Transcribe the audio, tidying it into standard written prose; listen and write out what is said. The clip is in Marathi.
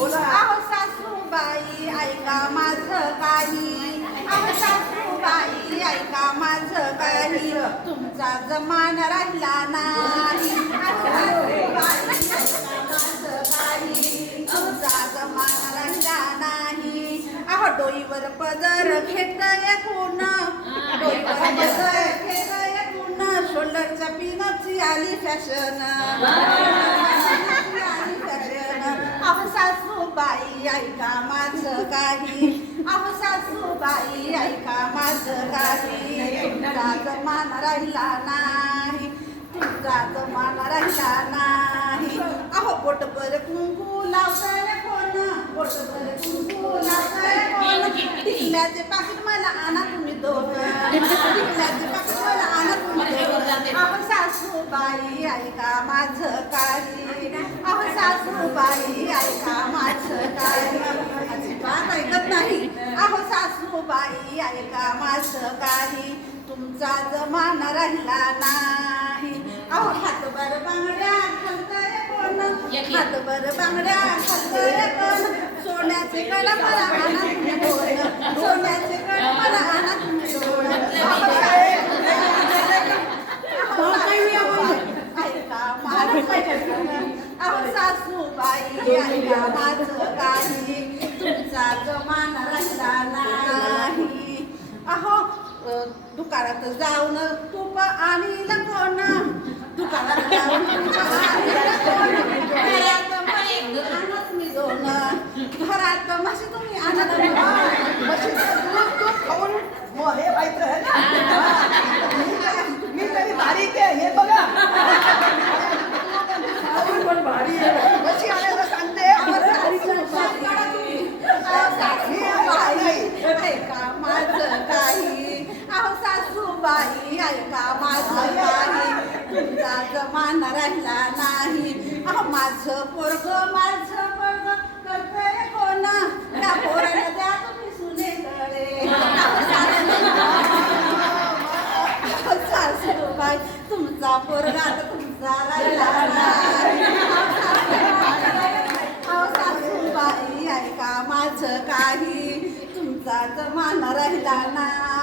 अहो सासूबाई ऐका माझं काही, अहो सासूबाई ऐका माझं काही, तुमचा जमाना राहिला नाही. अहो सासूबाई ऐका माझं काही, तुमचा जमाना राहिला नाही. अहो डोईवर पदर घेतय कोण, डोईवर पदर घेतय कोण, शोल्डरच्या पिनची आली फॅशन, अहो सासूबाई ऐका माझं काही, अहो सासूबाई ऐका माझं काही, तुमचा जमाना राहिला नाही, तुमचा जमाना राहिला नाही. अहो बोटभर कुंकू लावताय कोण, बोटभर कुंकू लावताय कोण, टिकल्याचे पाकिट मला आणा तुम्ही दोन, टिकल्याचे पाकिट मला आणा तुम्ही दोन. अहो सासूबाई ऐका माझं काही, अहो सासूबाई ऐका माझं काही, अजिबात ऐकत नाही. अहो सासूबाई ऐका माझं काही, तुमचा जमाना राहिला नाही. अहो हातभर बांगड्या घालतय कोण, हातभर बांगड्या घालतय कोण, सोन्याचे कड मला आणा तुम्ही दोन, सोन्याचे कड मला आणा तुम्ही दोन. ऐका माझं, अहो सासूबाई ऐका माझं काही, तुमचा जमाना राहिला नाही. अहो दुकानात जाऊन तूप आणील कोण, दुकानात जाऊन तूप आणील कोण, घरात म्हशी आणत मी दोन, घरात म्हशी तुम्ही आणत मी दोन. म्हशीचं दूध तूप खाऊन हे व्हायचं आहे ना. मी तरी बारीक आहे हे बघा, खाऊन पण भारी आहे. म्हशी आणायला सांगते. ऐका माझं काही, अहो सासूबाई ऐका माझं काही, तुमचा जमाना राहिला नाही. अहो माझं पोरग करतय कोण, त्या पोराला द्या तुम्ही सुनेकडे. अहो सासूबाई तुमचा पोरगा आता तुमचा राहिला नाही. अहो सासूबाई ऐका माझं काही, तुमचा जमाना राहिला नाही.